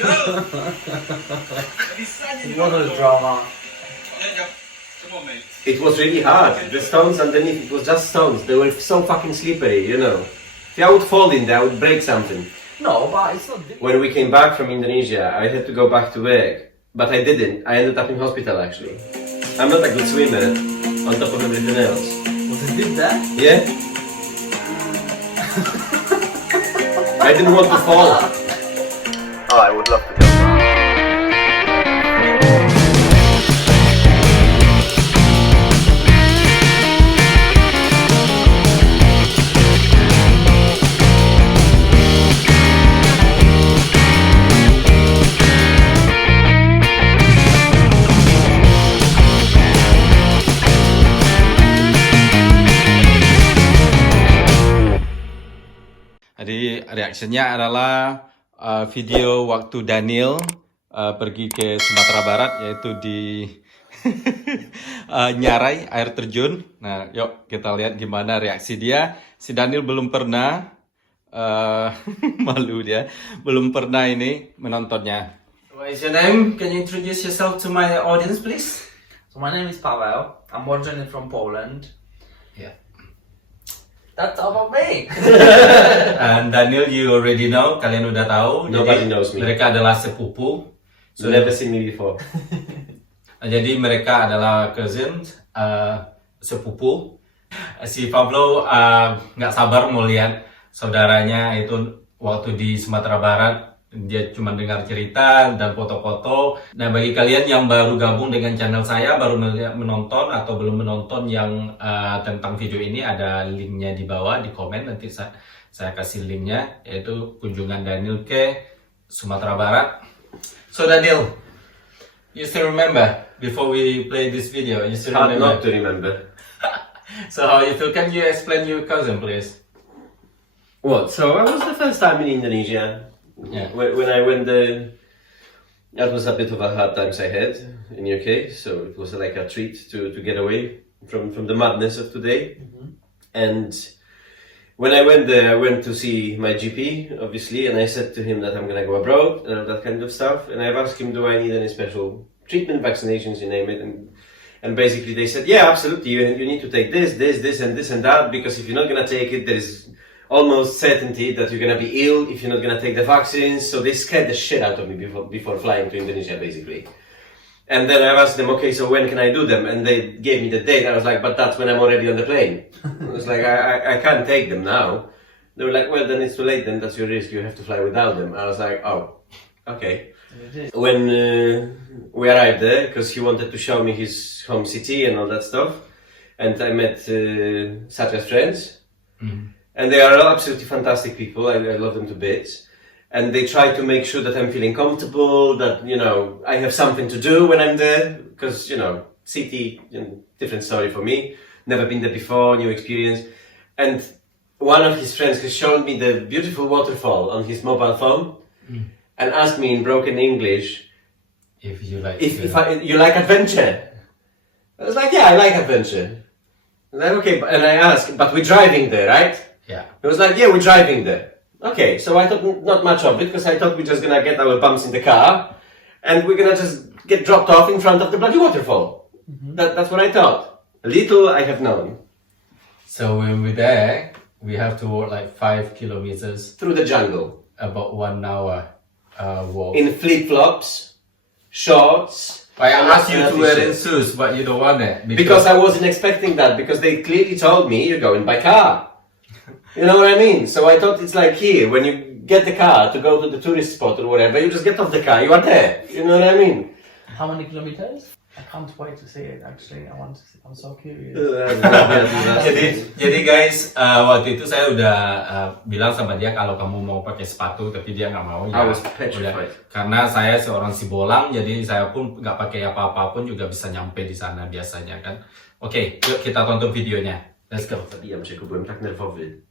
No! What a drama. Come on, mate. It was really hard. The stones underneath, it was just stones. They were so fucking slippery, you know. If I would fall in there, I would break something. No, but it's not. When we came back from Indonesia, I had to go back to work. But I didn't. I ended up in hospital, actually. I'm not a good swimmer, on top of everything else. Was it did that? Yeah? I didn't want to fall. Oh, I would love to go. Jadi reaksinya adalah video waktu Daniel pergi ke Sumatera Barat, yaitu di Nyarai air terjun. Nah, yuk kita lihat gimana reaksi dia. Si Daniel belum pernah malu dia, belum pernah ini menontonnya. What is your name? Can you introduce yourself to my audience, please? So my name is Paweł. I'm originally from Poland. Yeah. That's about me. And Daniel, you already know, kalian udah tahu. Nobody knows me. Mereka adalah sepupu. So never seen me before. Jadi mereka adalah cousins, sepupu. Si Pablo nggak sabar mau lihat saudaranya itu waktu di Sumatera Barat. Dia cuma dengar cerita dan foto-foto. Nah, bagi kalian yang baru gabung dengan channel saya, baru menonton atau belum menonton yang tentang video ini, ada linknya di bawah di komen. Nanti saya kasih linknya, yaitu kunjungan Daniel ke Sumatera Barat. So Daniel, you still remember before we play this video? You still Hard remember? not to remember. So how you feel? Can you explain your cousin, please? What? So I was the first time in Indonesia. Yeah. When I went there, that was a bit of a hard times I had in UK. So it was like a treat to get away from the madness of today. Mm-hmm. And when I went there, I went to see my GP, obviously, and I said to him that I'm gonna go abroad and all that kind of stuff. And I've asked him, do I need any special treatment, vaccinations, you name it. And basically they said, yeah, absolutely, you need to take this, and this and that, because if you're not gonna take it, there's almost certainty that you're gonna be ill if you're not gonna take the vaccines. So they scared the shit out of me before flying to Indonesia, basically. And then I asked them, okay, so when can I do them? And they gave me the date. I was like, but that's when I'm already on the plane. I was like, I can't take them now. They were like, well, then it's too late, then that's your risk, you have to fly without them. I was like, oh, okay. When we arrived there, because he wanted to show me his home city and all that stuff, and I met Satria's friends. Mm-hmm. And they are all absolutely fantastic people. I love them to bits. And they try to make sure that I'm feeling comfortable, that, you know, I have something to do when I'm there. Because, you know, city, different story for me. Never been there before, new experience. And one of his friends has shown me the beautiful waterfall on his mobile phone and asked me in broken English, If you like, if you like adventure. I was like, yeah, I like adventure. I was like, okay, and I asked, but we're driving there, right? yeah. He was like, yeah, we're driving there. Okay, so I thought not much of it, because I thought we're just gonna get our bumps in the car and we're gonna just get dropped off in front of the bloody waterfall. Mm-hmm. That's what I thought. Little I have known. So when we're there, we have to walk like 5 kilometers, Through the jungle. about 1 hour walk. In flip-flops, shorts. I asked you to and wear t-shirts. shoes, but you don't want it. Because I wasn't expecting that, because they clearly told me you're going by car. You know what I mean? So I thought it's like here, when you get the car to go to the tourist spot or whatever, you just get off the car, you are there. You know what I mean? How many kilometers? I can't wait to see it. Actually, I'm so curious. jadi guys, waktu itu saya udah bilang sama dia kalau kamu mau pakai sepatu, tapi dia nggak mau. I was petrified. Karena saya seorang sibolang, jadi saya pun nggak pakai apa-apa pun juga bisa nyampe di sana biasanya kan. Oke, yuk kita tonton videonya. Let's go. Zabijam się, bo byłem tak nerwowy.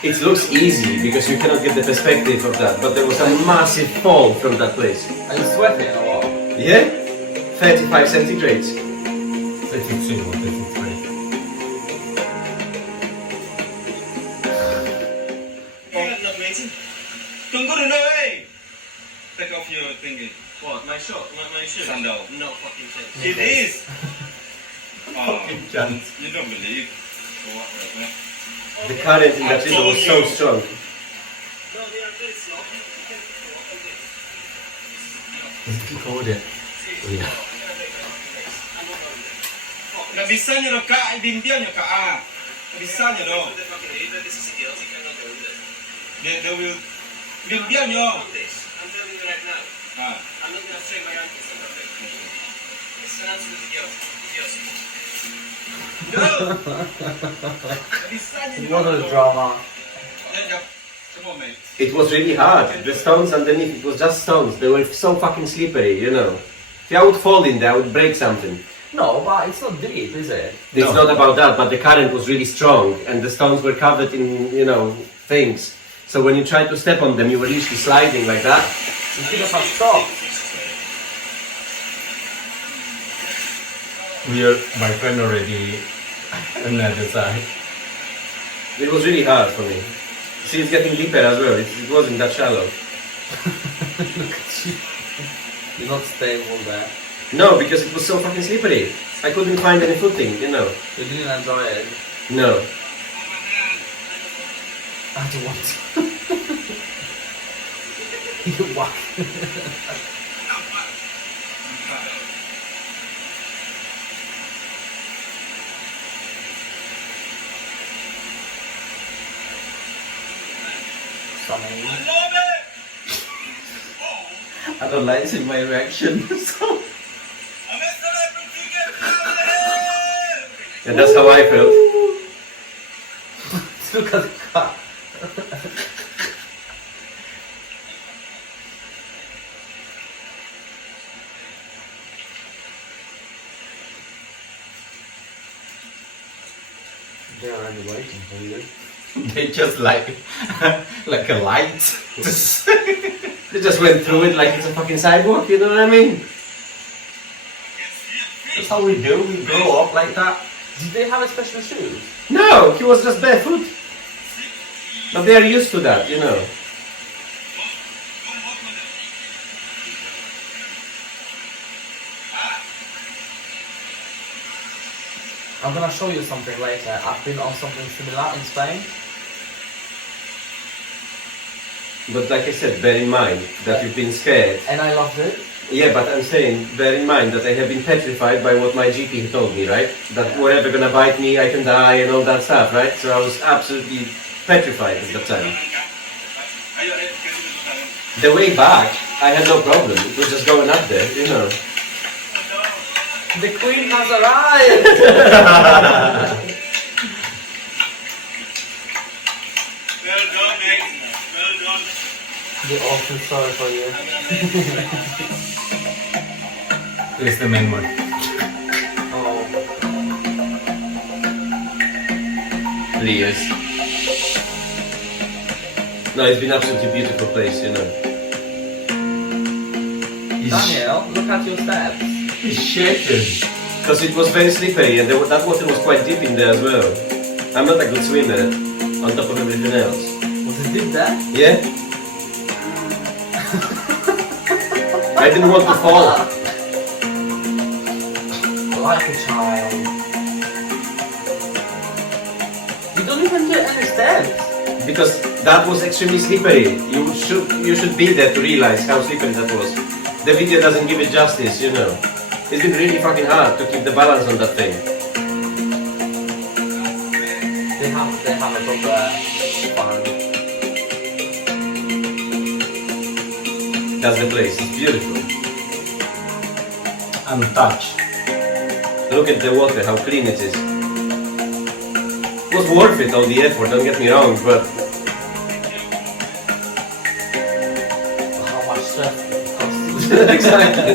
It looks easy because you cannot get the perspective of that, but there was a massive fall from that place. Are you sweating or what? Yeah? 35 centigrades. 32 or 33. Tunggu dulu, eh. Take off your thingy. What? My shirt? My shoe? Sandal. No fucking chance. It is. Oh, Chance. you don't believe. What? The current in that river was so strong. No, they are very slow. Kau dia. Oh ya. Nggak bisa nyo kak, ibimpian nyo kak ah. Nggak bisa nyo. They will bimpian nyo. I'm telling you right now. Ah. I'm not gonna strain my ankles. I'm not going to. It's an absolute idiocy. No. Nggak bisa nyo. What a drama. Yeah. Come on, mate. It was really hard. The stones underneath, it was just stones. They were so fucking slippery, you know. If I would fall in there, I would break something. No, but it's not deep, is it? It's not about that, but the current was really strong and the stones were covered in, you know, things. So when you tried to step on them, you were literally sliding like that. You should have stopped. My friend already on the other side. It was really hard for me. See, it's getting deeper as well. It wasn't that shallow. Look at you. You're not stable there. No, because it was so fucking slippery. I couldn't find any footing, you know. You didn't enjoy it. No. I don't want to. You what? I don't like seeing my reaction. So And that's how I felt. look at the car. They're only waiting for you. They just like like a light. They just went through it like it's a fucking sidewalk, you know what I mean? That's how we do. We grow up like that. Did they have a special shoes? No, he was just barefoot. But they are used to that, you know. I'm gonna show you something later. I've been on something similar in Spain. But like I said, bear in mind that you've been scared. And I loved it. Yeah, but I'm saying, bear in mind that I have been petrified by what my GP told me, right? That whatever gonna bite me, I can die and all that stuff, right? So I was absolutely petrified at the time. The way back, I had no problem. It was just going up there, you know. The queen has arrived! Well done, mate. Well done. We're all too sorry for you. This is the main one. Oh. Please. No, it's been absolutely beautiful place, you know. Daniel, look at your steps. He's shaking. Because it was very slippery and that water was quite deep in there as well. I'm not a good swimmer on top of everything else. Was it deep there? Yeah? I didn't want to fall. Like a child. You don't even do any steps. Because that was extremely slippery. You should be there to realize how slippery that was. The video doesn't give it justice, you know. It's been really fucking hard to keep the balance on that thing. They have a proper fun. That's the place. It's beautiful. Untouched. Look at the water, how clean it is. It was worth it, all the effort, don't get me wrong, but How stressful. Exactly.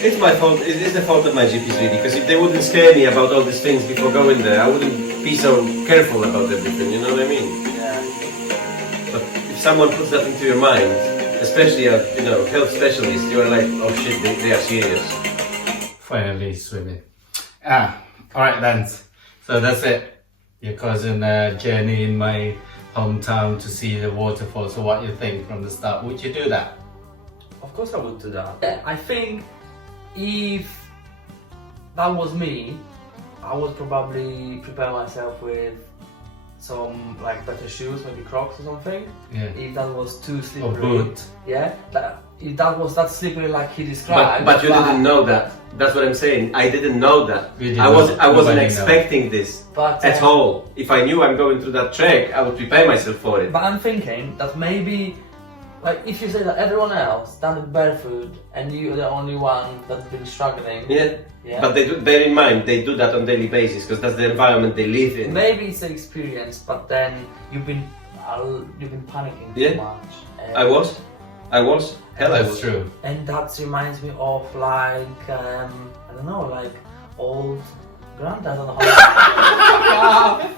It's my fault. It is the fault of my GPs really, because if they wouldn't scare me about all these things before going there, I wouldn't be so careful about everything. You know what I mean? Yeah. But if someone puts that into your mind, especially a health specialist, you are like, oh shit, they are serious. Finally swimming. Alright then. So that's it. Your cousin journey in my hometown to see the waterfall. So what you think from the start? Would you do that? Of course I would do that. Yeah, I think if that was me, I would probably prepare myself with some like better shoes, maybe Crocs or something. Yeah. If that was too Or slippery. boot. Yeah. If that was that slippery like he described. But you didn't know that. That's what I'm saying. I didn't know that. We did I not. wasn't Nobody expecting this But, at all. If I knew I'm going through that trek, I would prepare myself for it. But I'm thinking that maybe, like, if you say that everyone else done it barefoot and you're the only one that's been struggling. Yeah. Yeah. But bear in mind, they do that on daily basis because that's the environment they live in. Maybe it's the experience, but then you've been panicking Yeah. too much. And, I was. Hell, I That's was. true. And that reminds me of like I don't know, like old granddad on the holiday.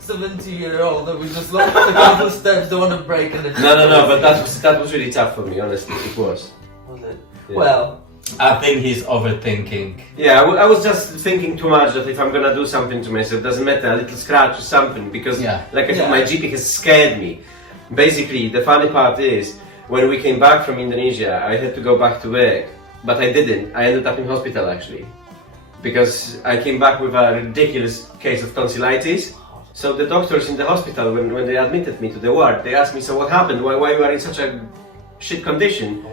70-year-old that we just look at the couple steps, don't want to break and No, but that was really tough for me, honestly. It was. Was it? Yeah. Well, I think he's overthinking. Yeah, I was just thinking too much that if I'm gonna do something to myself, doesn't matter, a little scratch or something, because like I said, my GP has scared me. Basically, the funny part is, when we came back from Indonesia, I had to go back to work, but I didn't. I ended up in hospital actually, because I came back with a ridiculous case of tonsillitis. So the doctors in the hospital, when they admitted me to the ward, they asked me, so what happened? Why you are in such a shit condition?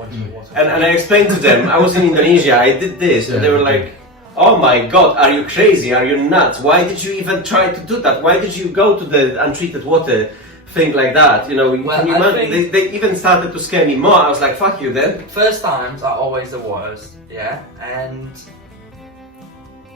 And I explained to them, I was in Indonesia, I did this, and they were like, oh my god, are you crazy? Are you nuts? Why did you even try to do that? Why did you go to the untreated water thing like that? You know, Well, can you I imagine? think- They even started to scare me more. I was like, fuck you then. first times are always the worst, yeah, and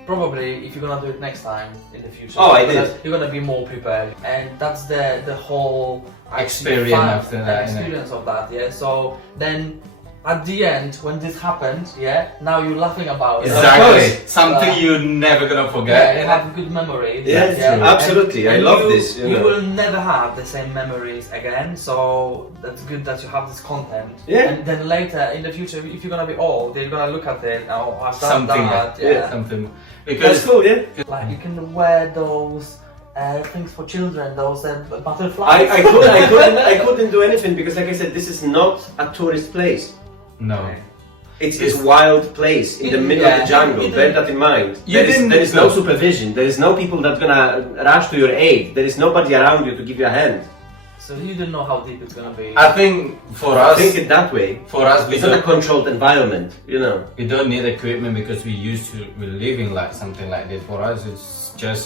probably if you're gonna do it next time in the future, Oh, I you're gonna be more prepared, and that's the whole Experience fun after that, innit? experience of that, yeah. So then at the end, when this happened, yeah, now you're laughing about it. Exactly. course. Something you're never gonna Yeah, forget. you have good memories. Yeah, absolutely. I love this. You will never have the same memories again, so that's good that you have this content. Yeah. And then later in the future, if you're gonna be old, you're gonna look at it. Oh, I've done Something that. like Yeah. something. That's Because cool, yeah. Like you can wear those things for children, those butterflies. I couldn't do anything because, like I said, this is not a tourist place. no. It's this wild place in the middle of the jungle. Bear that in mind. You didn't- There is no supervision. There is no people that's gonna rush to your aid. There is nobody around you to give you a hand. So you don't know how deep it's gonna be. I think for us, Think it that way. we It's not a don't, controlled environment, you know. we don't need equipment because we're living like something like this. For us, it's just,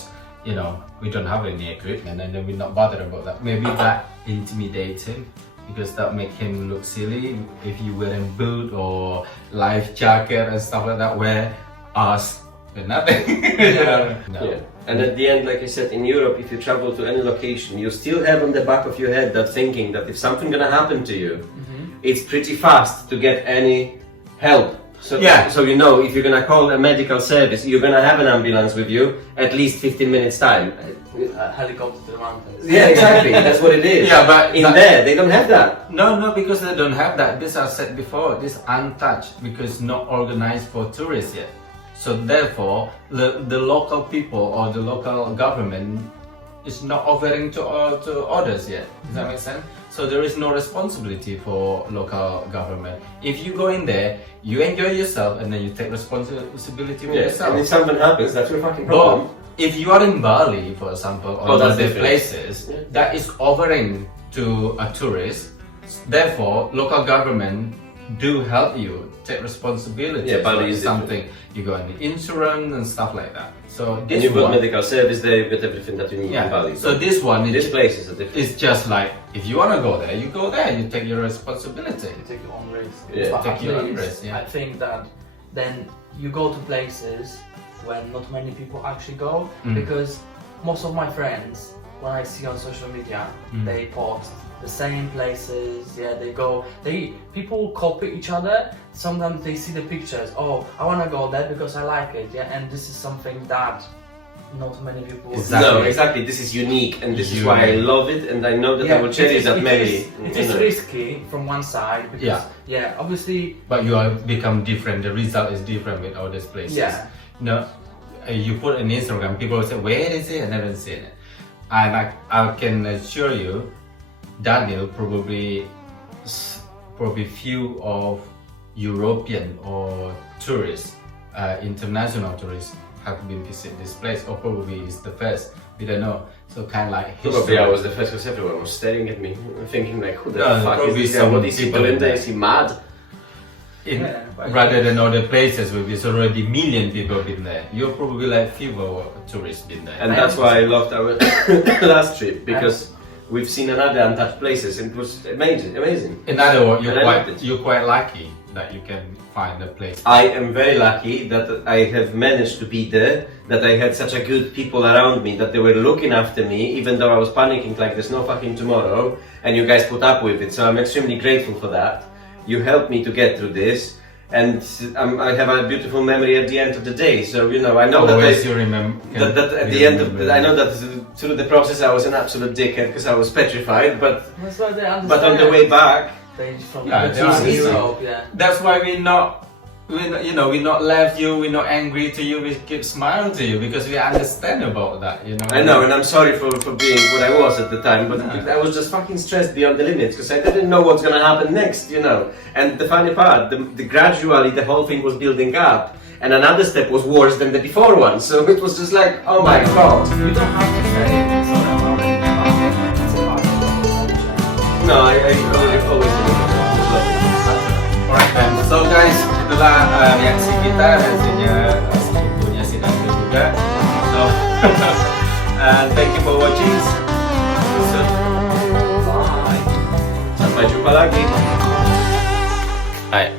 we don't have any equipment and then we're not bothered about that. Maybe that intimidates him because that make him look silly if you wearing boot or life jacket and stuff like that. Where us with nothing. No. Yeah. And at the end, like I said, in Europe, if you travel to any location, you still have on the back of your head that thinking that if something gonna happen to you, it's pretty fast to get any help. So, so you know, if you're gonna call a medical service, you're gonna have an ambulance with you at least 15 minutes time. Helicopter to the mountains. Yeah, exactly. That's what it is. Yeah, but there, they don't have that. No, because they don't have that. This I said before, this untouched because not organized for tourists yet. So therefore, the local people or the local government is not offering to others yet. Does that make sense? So there is no responsibility for local government. If you go in there, you enjoy yourself and then you take responsibility for yourself. And if something happens, that's your fucking But problem. if you are in Bali, for example, or that's other different. places, that is offering to a tourist. Therefore, local government do help you take responsibility. Yeah, Bali for is something. You go on the insurance and stuff like that. So And this you've got one, medical service there, you've got everything that you need in Bali. so this one this is place is a different. it's just like if you wanna go there, you go there. You take your responsibility. You take your own risk. Yeah. But Take at your own least, risk, yeah. I think that then you go to places when not many people actually go, because most of my friends when I see on social media, they post the same places. Yeah, they go. People copy each other. Sometimes they see the pictures. Oh, I wanna go there because I like it. Yeah, and this is something that not many people. No, exactly. This is unique, and this is why I love it. And I know that I will cherish that maybe. It is risky from one side because obviously. But you are become different. The result is different with all these places. Yeah. No, you put on Instagram, people will say, "Where is it?" I never seen it. And I can assure you, Daniel probably few of European or tourists, international tourists, have been visit this place, or probably it's the first. We don't know. So kind of like probably I was the first because everyone was staring at me, thinking like, "Who the fuck probably is this guy? What is he doing there? Is he mad?" Rather than other places where there's already million people been there, you're probably like few tourists been there. And that's why I loved our last trip, because we've seen another untouched places, and it was amazing. In other words, And you're quite lucky that you can find a place. I am very lucky that I have managed to be there, that I had such a good people around me, that they were looking after me, even though I was panicking like there's no fucking tomorrow, and you guys put up with it, so I'm extremely grateful for that. You helped me to get through this, and I have a beautiful memory at the end of the day, so you know, I know Always that you remember. that at the end of I know that through the process I was an absolute dickhead because I was petrified, but on the way back, that's why we're not left you, we're not angry to you, we keep smiling to you because we understand about that, you know. I know, and I'm sorry for being what I was at the time, but I was just fucking stressed beyond the limits because I didn't know what's gonna happen next, you know. And the funny part, the gradually the whole thing was building up, and another step was worse than the before one, so it was just like, oh my god. You don't have to say it's not about it. No, I always do. Alright then, so guys, itulah reaksi kita, hasilnya punya si Daniel juga. So, thank you for watching. Bye. Sampai jumpa lagi. Bye.